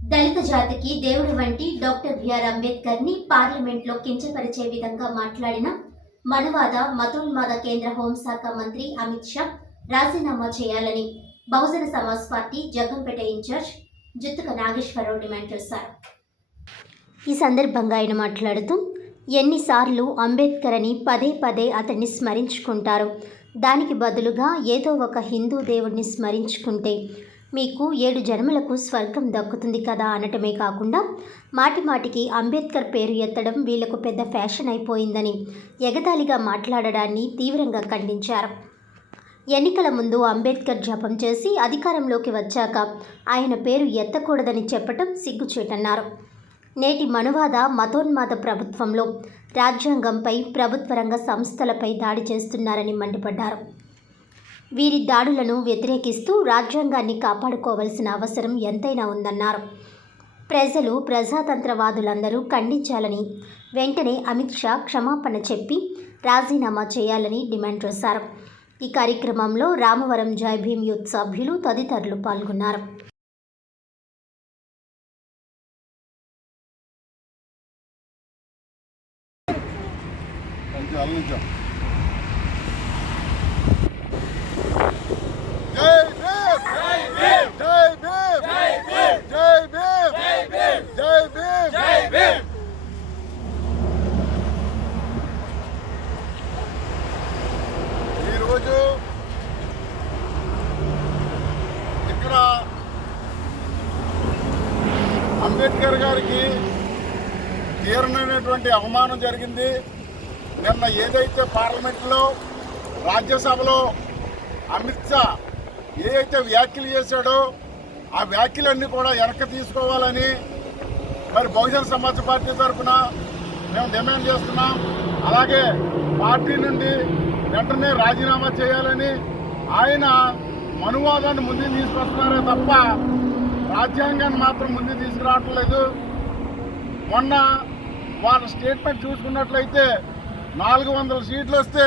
దళిత జాతికి దేవుడు వంటి డాక్టర్ బిఆర్ అంబేద్కర్ని పార్లమెంట్లో కించపరిచే విధంగా మాట్లాడిన మనవాద మతోన్మాద కేంద్ర హోంశాఖ మంత్రి అమిత్ షా రాజీనామా చేయాలని Bahujan Samaj party Jaggampeta in charge Juttuka Nageswararao demand చేశారు. ఈ సందర్భంగా ఆయన మాట్లాడుతూ ఎన్నిసార్లు అంబేద్కర్ అని పదే పదే అతన్ని స్మరించుకుంటారు. దానికి బదులుగా ఏదో ఒక హిందూ దేవుడిని స్మరించుకుంటే మీకు ఏడు జన్మలకు స్వర్గం దక్కుతుంది కదా అనటమే కాకుండా మాటి మాటికి అంబేద్కర్ పేరు ఎత్తడం వీళ్ళకు పెద్ద ఫ్యాషన్ అయిపోయిందని ఎగతాళిగా మాట్లాడడాన్ని తీవ్రంగా ఖండించారు. ఎన్నికల ముందు అంబేద్కర్ జపం చేసి అధికారంలోకి వచ్చాక ఆయన పేరు ఎత్తకూడదని చెప్పటం సిగ్గుచేటన్నారు. నేటి మనువాద మతోన్మాద ప్రభుత్వంలో రాజ్యాంగంపై ప్రభుత్వ రంగ సంస్థలపై దాడి చేస్తున్నారని మండిపడ్డారు. వీరి దాడులను వ్యతిరేకిస్తూ రాజ్యాంగాన్ని కాపాడుకోవలసిన అవసరం ఎంతైనా ఉందన్నారు. ప్రజలు ప్రజాతంత్రవాదులందరూ ఖండించాలని వెంటనే అమిత్ షా క్షమాపణ చెప్పి రాజీనామా చేయాలని డిమాండ్ చేశారు. ఈ కార్యక్రమంలో రామవరం జై భీమ్ యూత్ సభ్యులు తదితరులు పాల్గొన్నారు. కొంచెం అల్లించాం జై భీమ్ జై భీమ్ జై భీమ్ జై భీమ్ జై భీమ్ ఈరోజు ఇక్కడ అంబేద్కర్ గారికి తీవ్రమైనటువంటి అవమానం జరిగింది. నిన్న ఏదైతే పార్లమెంట్లో రాజ్యసభలో అమిత్ షా ఏదైతే వ్యాఖ్యలు చేశాడో ఆ వ్యాఖ్యలన్నీ కూడా వెనక్కి తీసుకోవాలని మరి బహుజన సమాజ్ పార్టీ తరఫున మేము డిమాండ్ చేస్తున్నాం. అలాగే పార్టీ నుండి వెంటనే రాజీనామా చేయాలని ఆయన మనువాదాన్ని ముందుకు తీసుకొస్తున్నారే తప్ప రాజ్యాంగాన్ని మాత్రం ముందుకు తీసుకురావట్లేదు. మొన్న వాళ్ళ స్టేట్మెంట్ చూసుకున్నట్లయితే నాలుగు వందల సీట్లు వస్తే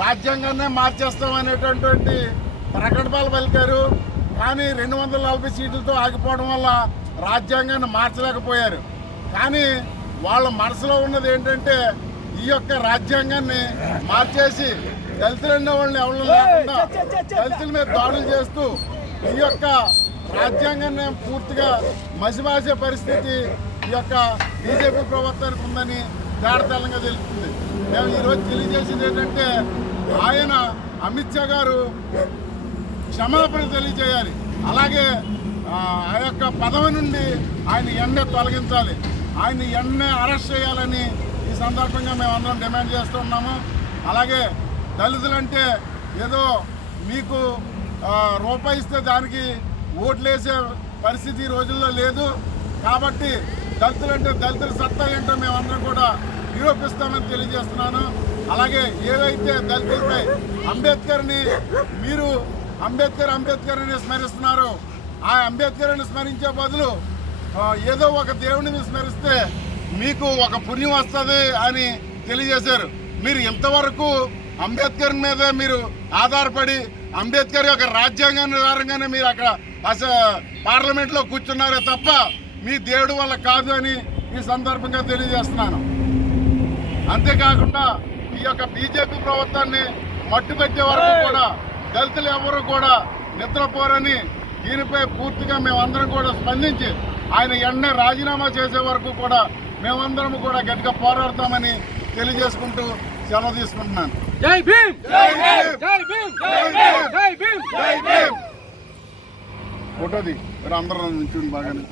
రాజ్యాంగాన్నే మార్చేస్తాం అనేటటువంటి ప్రకటనలు పలికారు. కానీ రెండు వందల నలభై సీట్లతో ఆగిపోవడం వల్ల రాజ్యాంగాన్ని మార్చలేకపోయారు. కానీ వాళ్ళ మనసులో ఉన్నది ఏంటంటే ఈ యొక్క రాజ్యాంగాన్ని మార్చేసి దళితులన్న వాళ్ళని ఎవరు లేకుండా దళితుల మీద దాడులు చేస్తూ ఈ యొక్క రాజ్యాంగాన్ని పూర్తిగా మసిమాసే పరిస్థితి ఈ యొక్క బీజేపీ ప్రభుత్వానికి ఉందని దాడతలంగా తెలుస్తుంది. మేము ఈరోజు తెలియజేసింది ఏంటంటే ఆయన అమిత్ షా గారు క్షమాపణ తెలియజేయాలి. అలాగే ఆ యొక్క పదవి నుండి ఆయన ఎన్నే తొలగించాలి. ఆయన ఎన్నే అరెస్ట్ చేయాలని ఈ సందర్భంగా మేము అందరం డిమాండ్ చేస్తున్నాము అలాగే దళితులంటే ఏదో మీకు రూపాయి ఇస్తే దానికి ఓట్లేసే పరిస్థితి ఈ రోజుల్లో లేదు. కాబట్టి దళితులంటే దళితుల సత్తా ఏంటో మేమందరం కూడా నిరూపిస్తామని తెలియజేస్తున్నాను. అలాగే ఏవైతే దళితులపై అంబేద్కర్ని మీరు అంబేద్కర్ అంబేద్కర్ అని స్మరిస్తున్నారు ఆ అంబేద్కర్ అని స్మరించే బదులు ఏదో ఒక దేవుడిని స్మరిస్తే మీకు ఒక పుణ్యం వస్తుంది అని తెలియజేశారు. మీరు ఇంతవరకు అంబేద్కర్ మీద మీరు ఆధారపడి అంబేద్కర్ యొక్క రాజ్యాంగాన్ని ఆధారంగానే మీరు అక్కడ అస పార్లమెంట్లో కూర్చున్నారే తప్ప మీ దేవుడి వల్ల కాదు అని ఈ సందర్భంగా తెలియజేస్తున్నాను. అంతేకాకుండా ఈ యొక్క బీజేపీ ప్రభుత్వాన్ని మట్టుపెట్టే వరకు కూడా దళితులు ఎవరు కూడా నిద్రపోరని దీనిపై పూర్తిగా మేమందరం కూడా స్పందించి ఆయన ఎన్నే రాజీనామా చేసే వరకు కూడా మేమందరం కూడా గట్టిగా పోరాడతామని తెలియజేసుకుంటూ సెలవు తీసుకుంటున్నాను. జై భీమ్! జై భీమ్! జై భీమ్! జై భీమ్! జై భీమ్! జై భీమ్! ఫోటోది. మరి అందరూ నుంచి బాగానే.